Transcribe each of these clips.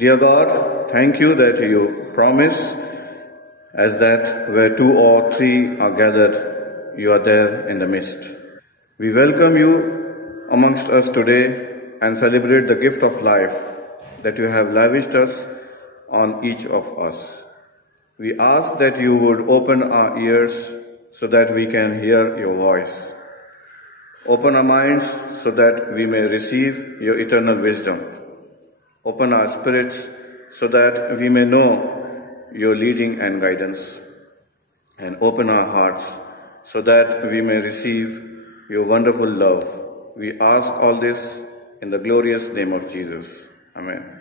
Dear God, thank you that you promise as that where two or three are gathered, you are there in the midst. We welcome you amongst us today and celebrate the gift of life that you have lavished us on each of us. We ask that you would open our ears so that we can hear your voice. Open our minds so that we may receive your eternal wisdom. Open our spirits so that we may know your leading and guidance. And open our hearts so that we may receive your wonderful love. We ask all this in the glorious name of Jesus. Amen.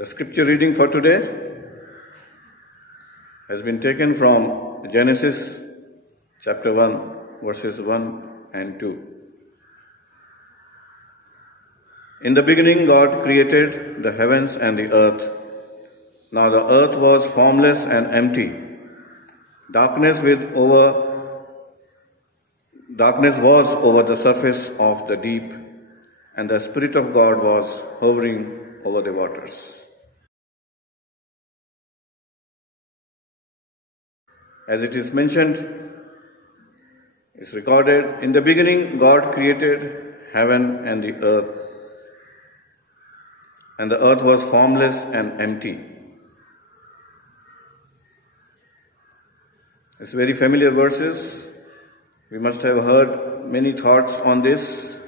The scripture reading for today has been taken from Genesis chapter 1 verses 1 and 2. In the beginning, God created the heavens and the earth. Now the earth was formless and empty. Darkness was over the surface of the deep, and the Spirit of God was hovering over the waters. As it is mentioned, it's recorded, in the beginning God created heaven and the earth, and the earth was formless and empty. It's very familiar verses. We must have heard many thoughts on this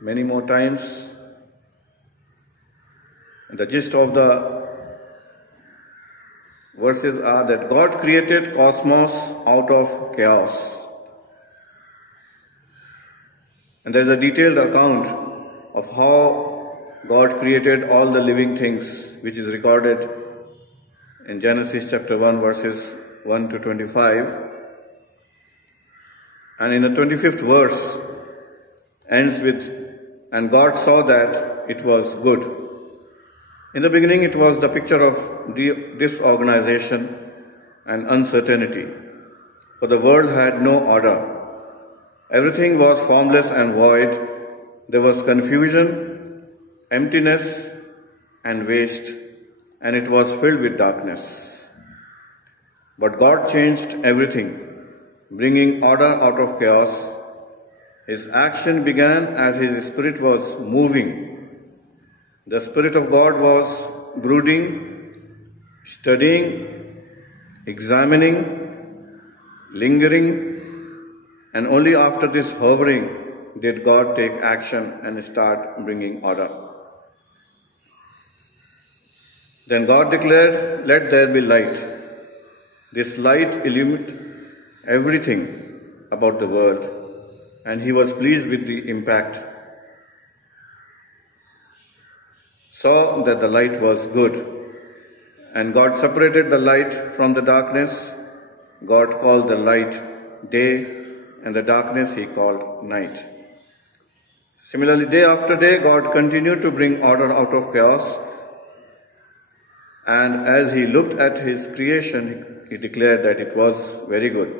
many more times. And the gist of the verses are that God created cosmos out of chaos. And there is a detailed account of how God created all the living things, which is recorded in Genesis chapter 1 verses 1 to 25. And in the 25th verse ends with, and God saw that it was good. In the beginning it was the picture of disorganization and uncertainty, for the world had no order. Everything was formless and void. There was confusion, emptiness, and waste, and it was filled with darkness. But God changed everything, bringing order out of chaos. His action began as His Spirit was moving. The Spirit of God was brooding, studying, examining, lingering, and only after this hovering did God take action and start bringing order. Then God declared, "Let there be light." This light illuminated everything about the world, and He was pleased with the impact. Saw that the light was good, and God separated the light from the darkness. God called the light day, and the darkness He called night. Similarly, day after day, God continued to bring order out of chaos, and as He looked at His creation, He declared that it was very good.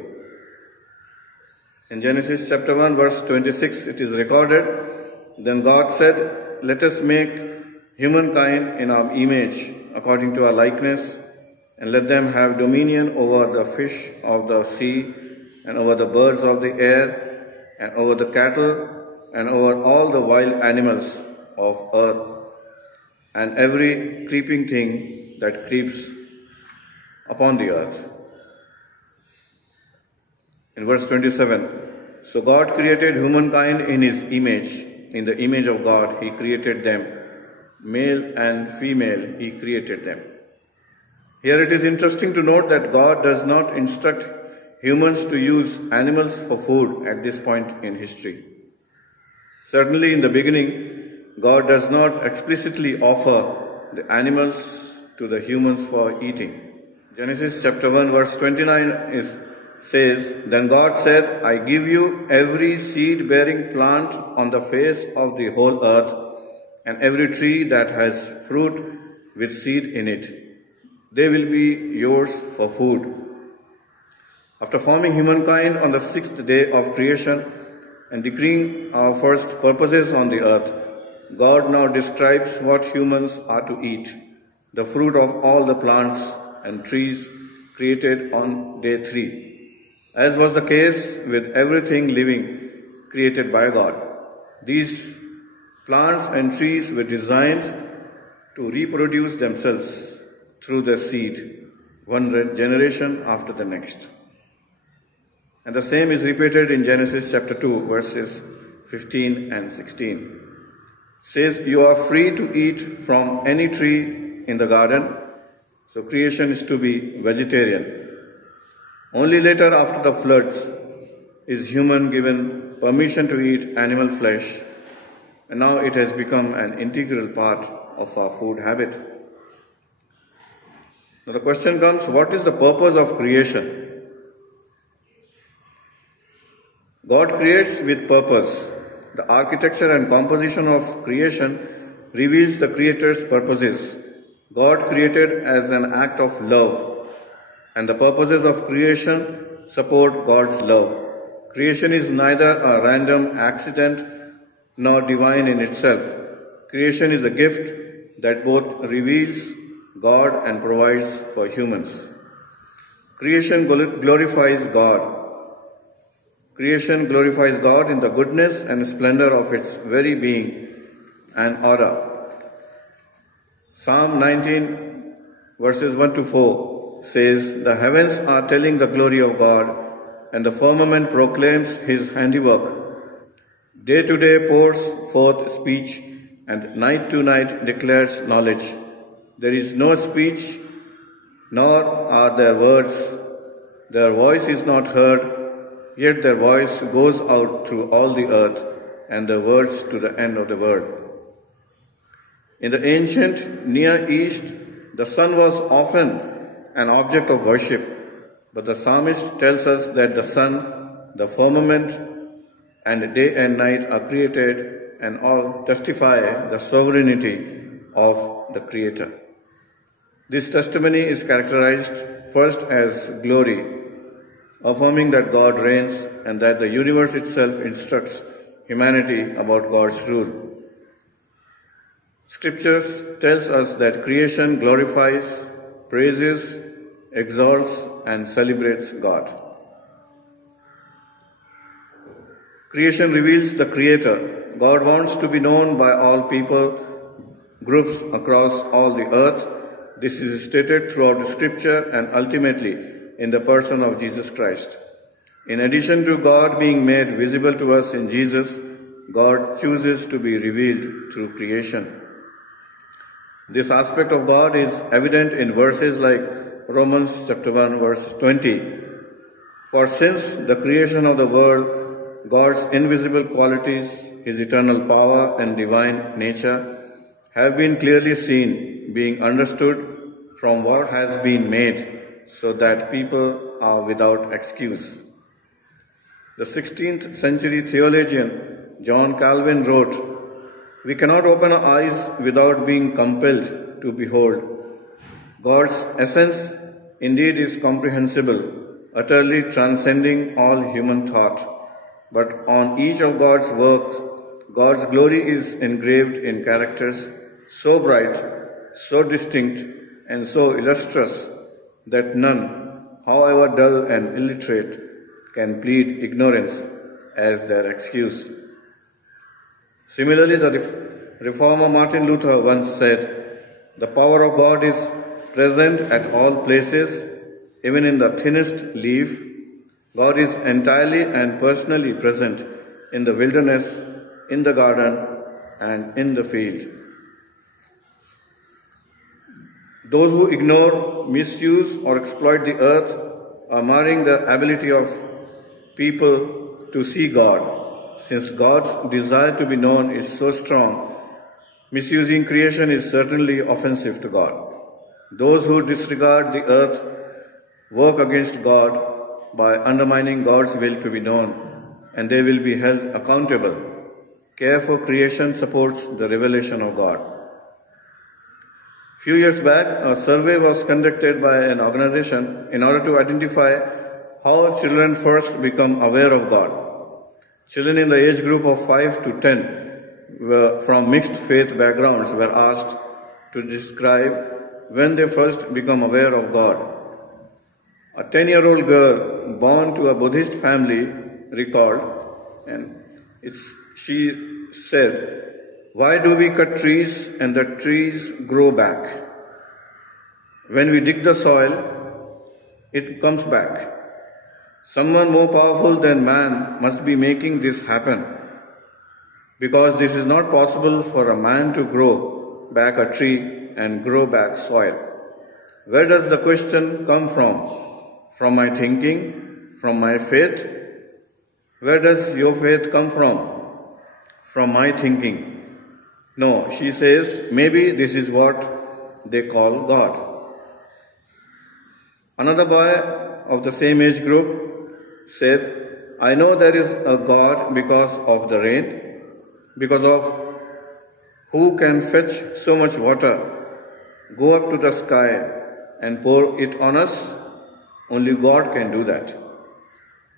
In Genesis chapter 1 verse 26 it is recorded, "Then God said, let us make humankind in our image, according to our likeness, and let them have dominion over the fish of the sea, and over the birds of the air, and over the cattle, and over all the wild animals of earth, and every creeping thing that creeps upon the earth." In verse 27, "So God created humankind in His image. In the image of God He created them. Male and female He created them." Here it is interesting to note that God does not instruct humans to use animals for food at this point in history. Certainly in the beginning, God does not explicitly offer the animals to the humans for eating. Genesis chapter 1 verse 29 says, "Then God said, I give you every seed-bearing plant on the face of the whole earth, and every tree that has fruit with seed in it. They will be yours for food." After forming humankind on the 6th day of creation and decreeing our first purposes on the earth, God now describes what humans are to eat, the fruit of all the plants and trees created on day 3. As was the case with everything living created by God, these plants and trees were designed to reproduce themselves through the seed, one generation after the next. And the same is repeated in Genesis chapter 2, verses 15 and 16. It says, "You are free to eat from any tree in the garden." So creation is to be vegetarian. Only later, after the floods, is human given permission to eat animal flesh, and now it has become an integral part of our food habit. Now the question comes, what is the purpose of creation? God creates with purpose. The architecture and composition of creation reveals the Creator's purposes. God created as an act of love, and the purposes of creation support God's love. Creation is neither a random accident nor divine in itself. Creation is a gift that both reveals God and provides for humans. Creation glorifies God. Creation glorifies God in the goodness and splendor of its very being and aura. Psalm 19 verses 1 to 4 says, "The heavens are telling the glory of God, and the firmament proclaims his handiwork. Day to day pours forth speech, and night to night declares knowledge. There is no speech, nor are there words. Their voice is not heard, yet their voice goes out through all the earth, and their words to the end of the world." In the ancient Near East, the sun was often an object of worship, but the psalmist tells us that the sun, the firmament, and day and night are created and all testify the sovereignty of the Creator. This testimony is characterized first as glory, affirming that God reigns and that the universe itself instructs humanity about God's rule. Scriptures tells us that creation glorifies, praises, exalts, and celebrates God. Creation reveals the Creator. God wants to be known by all people, groups across all the earth. This is stated throughout the Scripture and ultimately in the person of Jesus Christ. In addition to God being made visible to us in Jesus, God chooses to be revealed through creation. This aspect of God is evident in verses like Romans chapter 1 verse 20. "For since the creation of the world, God's invisible qualities, his eternal power and divine nature, have been clearly seen, being understood from what has been made, so that people are without excuse." The 16th century theologian John Calvin wrote, "We cannot open our eyes without being compelled to behold. God's essence indeed is comprehensible, utterly transcending all human thought. But on each of God's works, God's glory is engraved in characters so bright, so distinct, and so illustrious that none, however dull and illiterate, can plead ignorance as their excuse." Similarly, the reformer Martin Luther once said, "The power of God is present at all places, even in the thinnest leaf. God is entirely and personally present in the wilderness, in the garden, and in the field." Those who ignore, misuse, or exploit the earth are marring the ability of people to see God. Since God's desire to be known is so strong, misusing creation is certainly offensive to God. Those who disregard the earth work against God by undermining God's will to be known, and they will be held accountable. Care for creation supports the revelation of God. Few years back, a survey was conducted by an organization in order to identify how children first become aware of God. Children in the age group of 5 to 10 from mixed faith backgrounds were asked to describe when they first become aware of God. A 10-year-old girl born to a Buddhist family recalled, and she said, "Why do we cut trees and the trees grow back? When we dig the soil, it comes back. Someone more powerful than man must be making this happen, because this is not possible for a man to grow back a tree and grow back soil. Where does the question come from? From my thinking? From my faith? Where does your faith come from? From my thinking. No," she says, "maybe this is what they call God." Another boy of the same age group said, I know there is a God because of the rain, because of who can fetch so much water, go up to the sky and pour it on us. Only God can do that.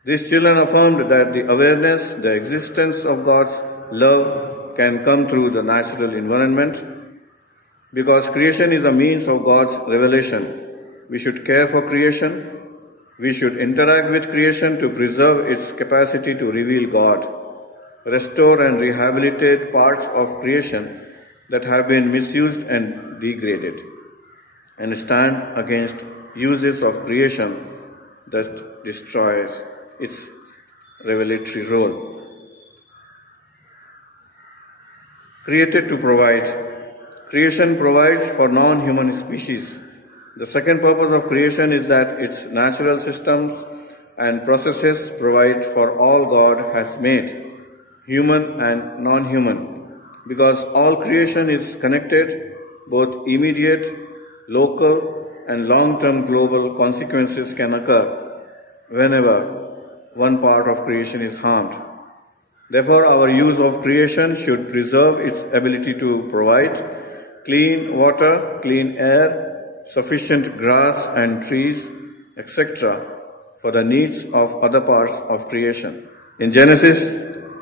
These children affirmed that the awareness, the existence of God's love can come through the natural environment. Because creation is a means of God's revelation, we should care for creation. We should interact with creation to preserve its capacity to reveal God, restore and rehabilitate parts of creation that have been misused and degraded, and stand against uses of creation that destroys its revelatory role. Created to provide. Creation provides for non-human species. The second purpose of creation is that its natural systems and processes provide for all God has made, human and non-human, because all creation is connected, both immediate, local, and long-term global consequences can occur whenever one part of creation is harmed. Therefore, our use of creation should preserve its ability to provide clean water, clean air, sufficient grass and trees, etc., for the needs of other parts of creation. In Genesis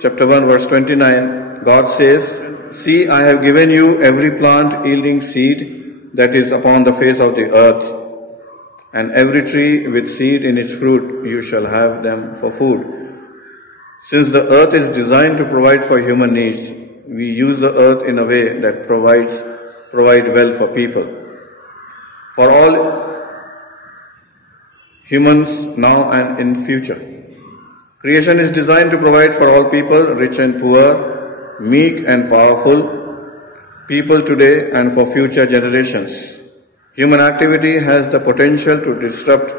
chapter 1 verse 29, God says, "See, I have given you every plant yielding seed that is upon the face of the earth, and every tree with seed in its fruit, you shall have them for food." Since the earth is designed to provide for human needs, we use the earth in a way that provide well for people. For all humans now and in future. Creation is designed to provide for all people, rich and poor, meek and powerful, people today and for future generations. Human activity has the potential to disrupt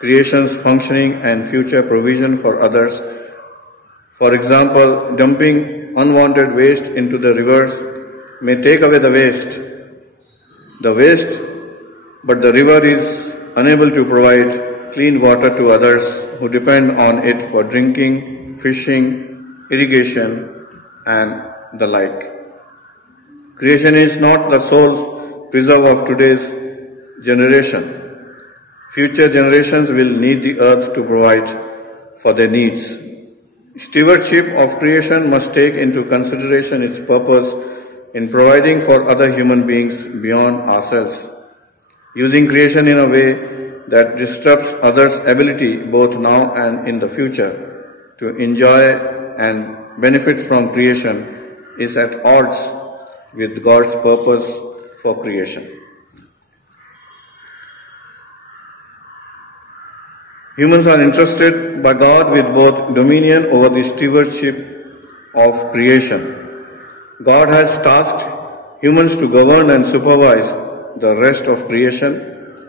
creation's functioning and future provision for others. For example, dumping unwanted waste into the rivers may take away the waste, but the river is unable to provide clean water to others who depend on it for drinking, fishing, irrigation, and the like. Creation is not the sole preserve of today's generation. Future generations will need the earth to provide for their needs. Stewardship of creation must take into consideration its purpose in providing for other human beings beyond ourselves. Using creation in a way that disrupts others' ability both now and in the future to enjoy and benefit from creation is at odds with God's purpose for creation. Humans are entrusted by God with both dominion over the stewardship of creation. God has tasked humans to govern and supervise the rest of creation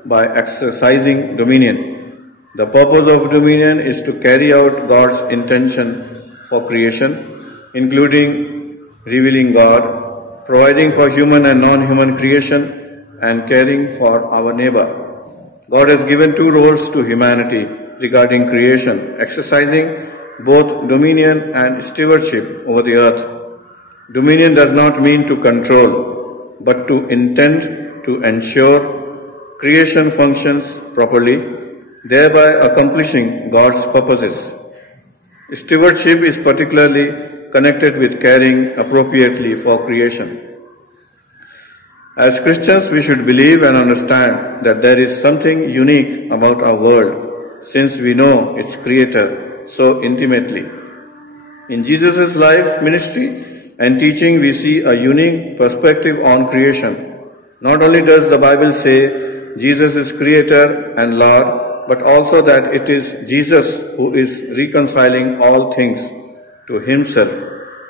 by exercising dominion. The purpose of dominion is to carry out God's intention for creation, including revealing God, providing for human and non-human creation, and caring for our neighbor. God has given two roles to humanity regarding creation, exercising both dominion and stewardship over the earth. Dominion does not mean to control, but to intend to ensure creation functions properly, thereby accomplishing God's purposes. Stewardship is particularly connected with caring appropriately for creation. As Christians, we should believe and understand that there is something unique about our world, since we know its Creator so intimately. In Jesus' life, ministry, and teaching, we see a unique perspective on creation. Not only does the Bible say Jesus is Creator and Lord, but also that it is Jesus who is reconciling all things to Himself,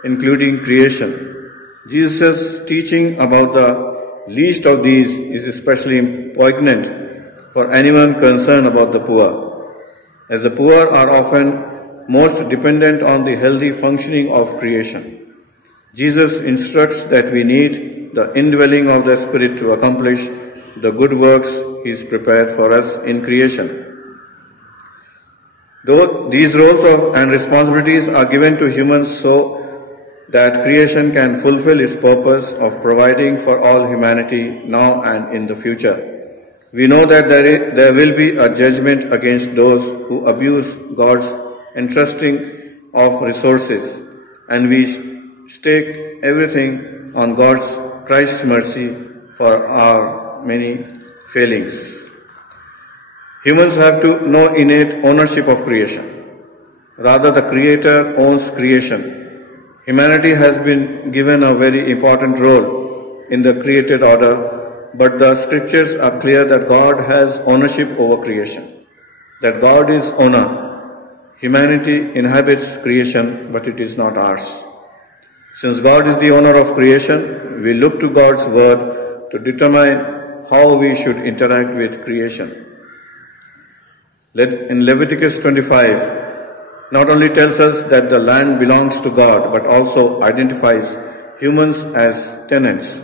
including creation. Jesus' teaching about the least of these is especially poignant for anyone concerned about the poor, as the poor are often most dependent on the healthy functioning of creation. Jesus instructs that we need the indwelling of the Spirit to accomplish the good works He is prepared for us in creation. Though these roles and responsibilities are given to humans so that creation can fulfill its purpose of providing for all humanity now and in the future, we know that there will be a judgment against those who abuse God's entrusting of resources, and we stake everything on Christ's mercy for our many failings. Humans have no innate ownership of creation. Rather, the Creator owns creation. Humanity has been given a very important role in the created order, but the scriptures are clear that God has ownership over creation, that God is owner. Humanity inhabits creation, but it is not ours. Since God is the owner of creation, we look to God's word to determine how we should interact with creation. In Leviticus 25, not only tells us that the land belongs to God, but also identifies humans as tenants.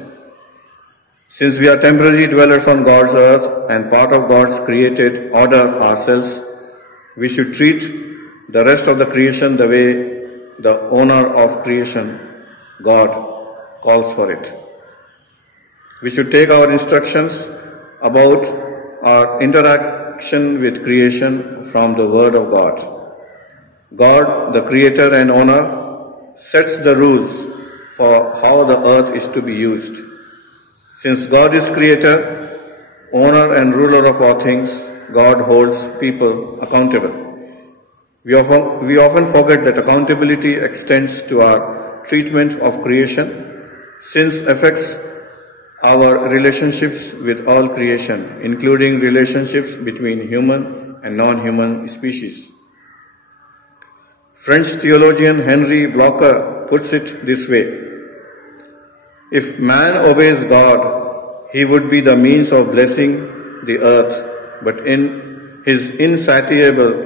Since we are temporary dwellers on God's earth and part of God's created order ourselves, we should treat the rest of the creation the way the owner of creation, God, calls for it. We should take our instructions about our interaction with creation from the Word of God. God, the Creator and Owner, sets the rules for how the earth is to be used. Since God is Creator, Owner and Ruler of all things, God holds people accountable. We often forget that accountability extends to our treatment of creation, since affects our relationships with all creation, including relationships between human and non-human species. French theologian Henry Blocher puts it this way: if man obeys God, he would be the means of blessing the earth, but in his insatiable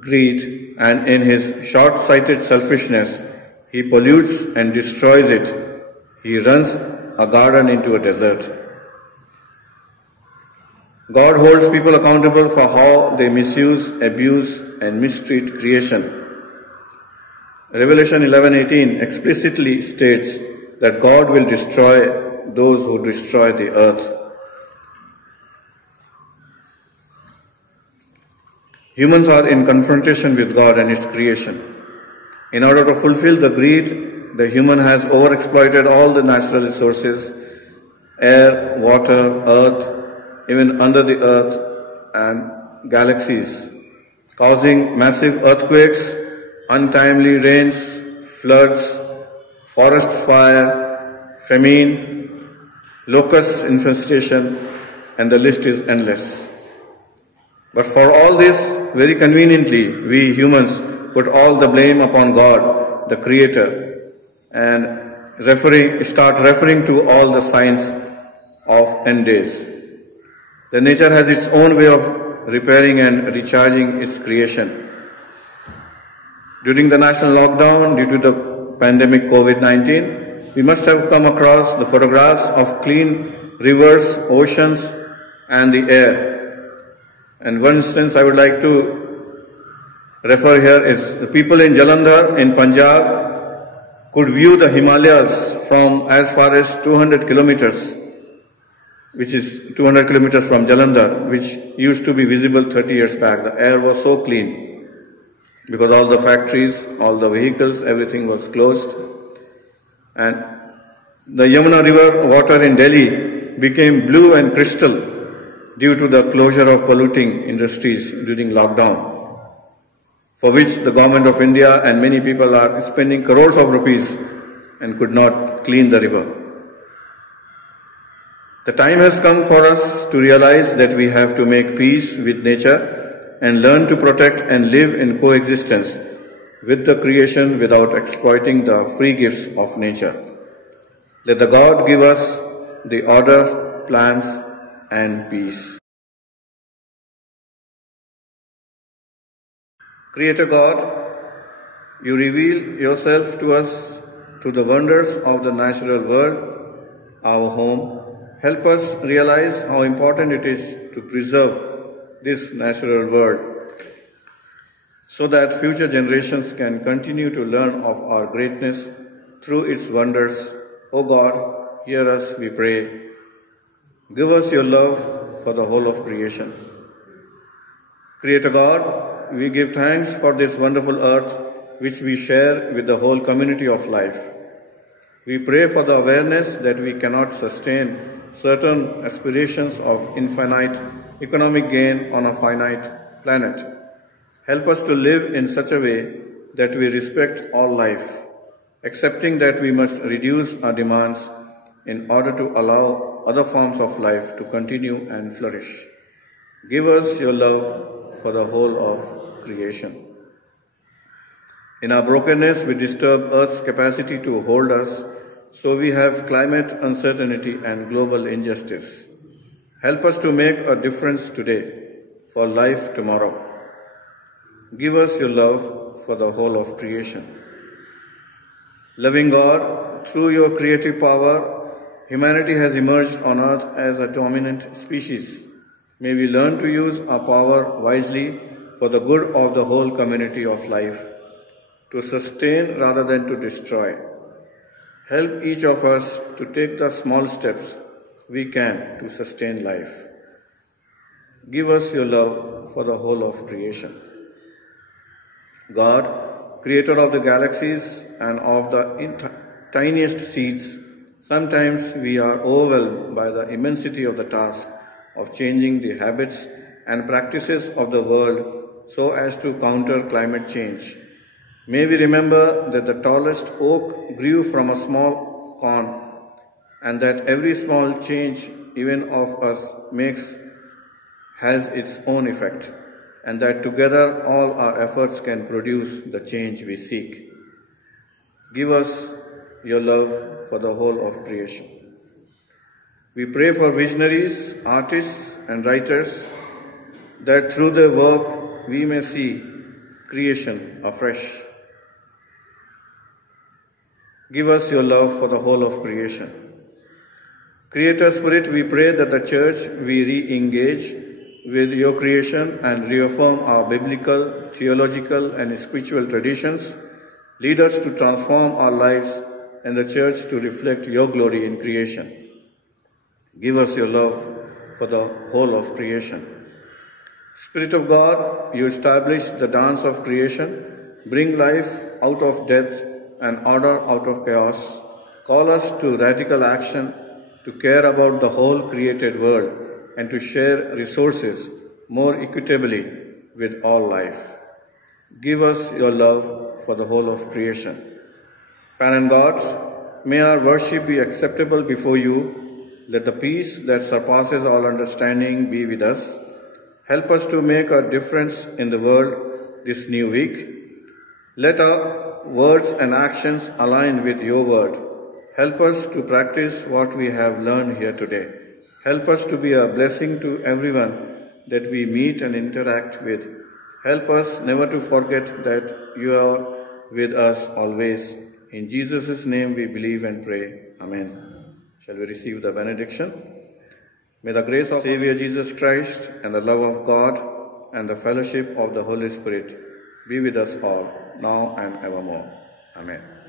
greed and in his short-sighted selfishness, he pollutes and destroys it. He runs a garden into a desert. God holds people accountable for how they misuse, abuse, and mistreat creation. Revelation 11:18 explicitly states that God will destroy those who destroy the earth. Humans are in confrontation with God and His creation. In order to fulfill the greed, the human has overexploited all the natural resources, air, water, earth, even under the earth and galaxies, causing massive earthquakes, untimely rains, floods, forest fire, famine, locust infestation, and the list is endless. But for all this, very conveniently, we humans put all the blame upon God, the Creator, and start referring to all the signs of end days. The nature has its own way of repairing and recharging its creation. During the national lockdown due to the pandemic COVID-19, we must have come across the photographs of clean rivers, oceans, and the air. And one instance I would like to refer here is the people in Jalandhar in Punjab could view the Himalayas from as far as 200 kilometers, which is 200 kilometers from Jalandhar, which used to be visible 30 years back. The air was so clean, because all the factories, all the vehicles, everything was closed. And the Yamuna river water in Delhi became blue and crystal due to the closure of polluting industries during lockdown, for which the government of India and many people are spending crores of rupees and could not clean the river. The time has come for us to realize that we have to make peace with nature and learn to protect and live in coexistence with the creation without exploiting the free gifts of nature. Let the God give us the order, plans, and peace. Creator God, you reveal yourself to us through the wonders of the natural world, our home. Help us realize how important it is to preserve this natural world so that future generations can continue to learn of our greatness through its wonders. O God, hear us, we pray. Give us your love for the whole of creation. Creator God, we give thanks for this wonderful earth which we share with the whole community of life. We pray for the awareness that we cannot sustain certain aspirations of infinite economic gain on a finite planet. Help us to live in such a way that we respect all life, accepting that we must reduce our demands in order to allow other forms of life to continue and flourish. Give us your love for the whole of creation. In our brokenness, we disturb Earth's capacity to hold us, so we have climate uncertainty and global injustice. Help us to make a difference today for life tomorrow. Give us your love for the whole of creation. Loving God, through your creative power, humanity has emerged on earth as a dominant species. May we learn to use our power wisely for the good of the whole community of life, to sustain rather than to destroy. Help each of us to take the small steps we can to sustain life. Give us your love for the whole of creation. God, creator of the galaxies and of the tiniest seeds, sometimes we are overwhelmed by the immensity of the task of changing the habits and practices of the world so as to counter climate change. May we remember that the tallest oak grew from a small corn, and that every small change even of us makes has its own effect, and that together all our efforts can produce the change we seek. Give us your love for the whole of creation. We pray for visionaries, artists and writers, that through their work we may see creation afresh. Give us your love for the whole of creation. Creator Spirit, we pray that the Church we re-engage with your creation and reaffirm our biblical, theological and spiritual traditions. Lead us to transform our lives and the Church to reflect your glory in creation. Give us your love for the whole of creation. Spirit of God, you establish the dance of creation, bring life out of death and order out of chaos. Call us to radical action, to care about the whole created world and to share resources more equitably with all life. Give us your love for the whole of creation. Parent God, may our worship be acceptable before you. Let the peace that surpasses all understanding be with us. Help us to make a difference in the world this new week. Let our words and actions align with your word. Help us to practice what we have learned here today. Help us to be a blessing to everyone that we meet and interact with. Help us never to forget that you are with us always. In Jesus' name we believe and pray. Amen. Shall we receive the benediction? May the grace of Savior Jesus Christ and the love of God and the fellowship of the Holy Spirit be with us all, now and evermore. Amen.